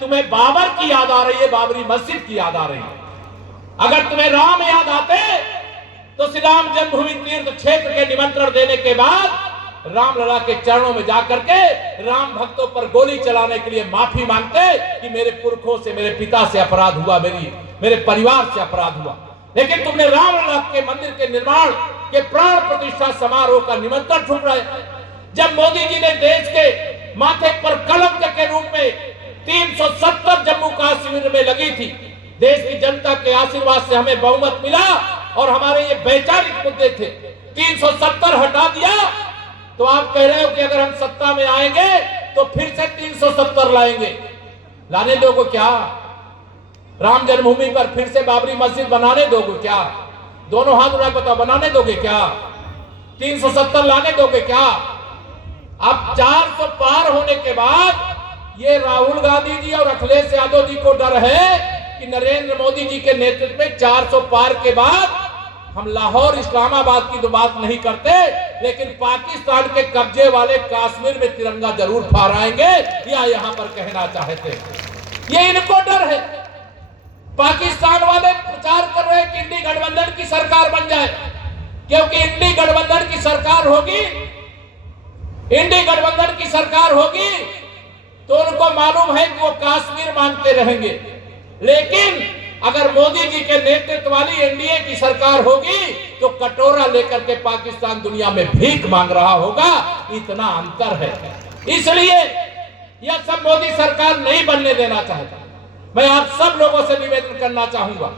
तुम्हें बाबर की याद आ रही है, बाबरी मस्जिद की याद आ रही है। अगर तुम्हें राम याद आते तो श्री राम जन्मभूमि तीर्थ क्षेत्र के निमंत्रण देने के बाद रामलला के चरणों में जाकर के राम भक्तों पर गोली चलाने के लिए माफी मांगते कि मेरे पुरखों से, मेरे पिता से अपराध हुआ, मेरे परिवार से अपराध हुआ। लेकिन तुमने रामलला के मंदिर के निर्माण के प्राण प्रतिष्ठा समारोह का निमंत्रण ठुकराया। जब मोदी जी ने देश के माथे पर कलंक के रूप में 370 जम्मू कश्मीर में लगी थी, देश की जनता के आशीर्वाद से हमें बहुमत मिला और हमारे ये वैचारिक मुद्दे थे, 370 हटा दिया। तो आप कह रहे हो कि अगर हम सत्ता में आएंगे तो फिर से 370 लाएंगे। लाने दोगे क्या? राम जन्मभूमि पर फिर से बाबरी मस्जिद बनाने दोगे क्या? दोनों हाथ उठा बताओ, बनाने दोगे क्या? 370 लाने दोगे क्या? अब 400 पार होने के बाद ये राहुल गांधी जी और अखिलेश यादव जी को डर है कि नरेंद्र मोदी जी के नेतृत्व में 400 पार के बाद हम लाहौर इस्लामाबाद की तो बात नहीं करते, लेकिन पाकिस्तान के कब्जे वाले कश्मीर में तिरंगा जरूर फहराएंगे, या यहां पर कहना चाहते हैं। ये इनको डर है। पाकिस्तान वाले प्रचार कर रहे हैं कि इंडी गठबंधन की सरकार बन जाए, क्योंकि इंडी गठबंधन की सरकार होगी, इंडी गठबंधन की सरकार होगी तो उनको मालूम है कि वो कश्मीर मांगते रहेंगे। लेकिन अगर मोदी जी के नेतृत्व वाली एनडीए की सरकार होगी तो कटोरा लेकर के पाकिस्तान दुनिया में भीख मांग रहा होगा। इतना अंतर है। इसलिए यह सब मोदी सरकार नहीं बनने देना चाहता। मैं आप सब लोगों से निवेदन करना चाहूंगा,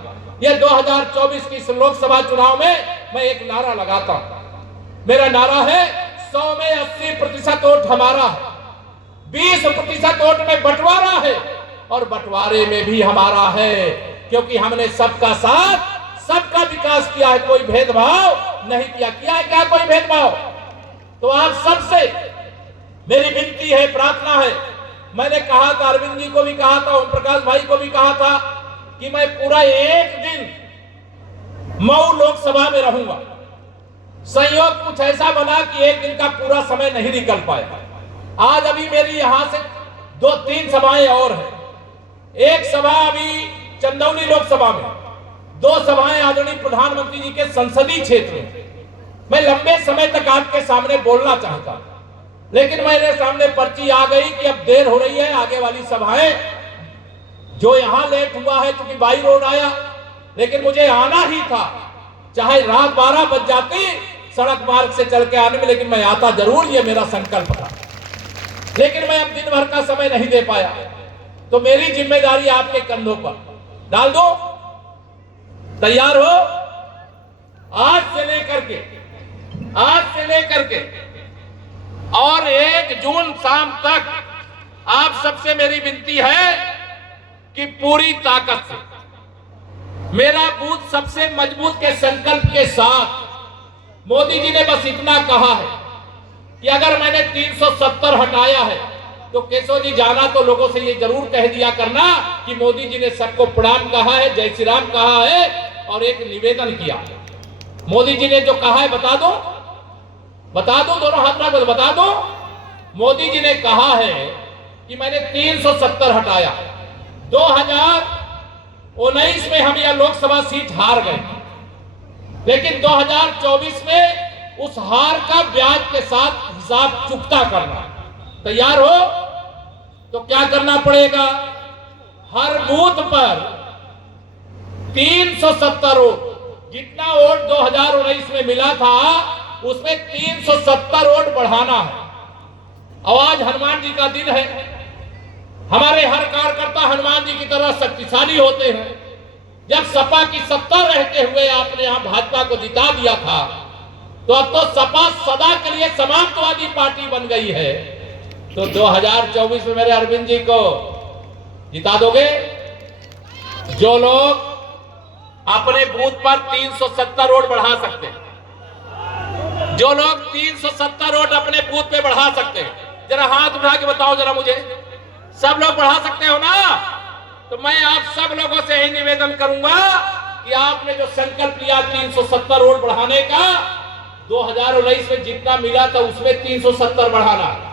यह 2024 की लोकसभा चुनाव में मैं एक नारा लगाता हूं। मेरा नारा है 100 में 80% वोट हमारा है, 20% वोट में बंटवारा है और बंटवारे में भी हमारा है, क्योंकि हमने सबका साथ, सबका विकास किया है, कोई भेदभाव नहीं किया। किया है क्या कोई भेदभाव? तो आप सबसे मेरी विनती है, प्रार्थना है। मैंने कहा था, अरविंद जी को भी कहा था, ओम प्रकाश भाई को भी कहा था कि मैं पूरा एक दिन मऊ लोकसभा में रहूंगा। संयोग कुछ ऐसा बना कि एक दिन का पूरा समय नहीं निकल पाया। आज अभी मेरी यहां से 2-3 सभाएं और हैं। एक सभा अभी चंदौली लोकसभा में, 2 सभाएं आदरणीय प्रधानमंत्री जी के संसदीय क्षेत्र में। मैं लंबे समय तक आपके सामने बोलना चाहता, लेकिन मेरे सामने पर्ची आ गई कि अब देर हो रही है, आगे वाली सभाएं जो यहां लेट हुआ है क्योंकि बाई रोड आया, लेकिन मुझे आना ही था, चाहे रात 12 बज जाती सड़क मार्ग से चल के आने में, लेकिन मैं आता जरूर, ये मेरा संकल्प था। लेकिन मैं अब दिन भर का समय नहीं दे पाया, तो मेरी जिम्मेदारी आपके कंधों पर डाल दो। तैयार हो? आज से लेकर के और 1 जून शाम तक आप सबसे मेरी विनती है कि पूरी ताकत से मेरा बूथ सबसे मजबूत के संकल्प के साथ, मोदी जी ने बस इतना कहा है कि अगर मैंने 370 हटाया है तो केशव जी जाना तो लोगों से ये जरूर कह दिया करना कि मोदी जी ने सबको प्रणाम कहा है, जय श्री राम कहा है और एक निवेदन किया। मोदी जी ने जो कहा है बता दो, दोनों हाथ में बता दो। मोदी जी ने कहा है कि मैंने 370 हटाया। 2019 में हम यह लोकसभा सीट हार गए, लेकिन 2024 में उस हार का ब्याज के साथ हिसाब चुकता करना। तैयार हो? तो क्या करना पड़ेगा? हर बूथ पर 370 वोट, जितना वोट 2019 में मिला था उसमें 370 वोट बढ़ाना है। आवाज हनुमान जी का दिन है। हमारे हर कार्यकर्ता हनुमान जी की तरह शक्तिशाली होते हैं। जब सपा की सत्ता रहते हुए आपने यहां भाजपा को जिता दिया था, तो अब तो सपा सदा के लिए समाजवादी पार्टी बन गई है। तो 2024 में मेरे अरविंद जी को जिता दोगे? जो लोग अपने बूथ पर 370 वोट बढ़ा सकते हैं, जो लोग 370 वोट अपने बूथ पे बढ़ा सकते हैं, जरा हाथ उठा के बताओ जरा मुझे। सब लोग बढ़ा सकते हो ना? तो मैं आप सब लोगों से यही निवेदन करूंगा कि आपने जो संकल्प लिया 370 वोट बढ़ाने का, 2019 में जितना मिला था उसमें 370 बढ़ाना।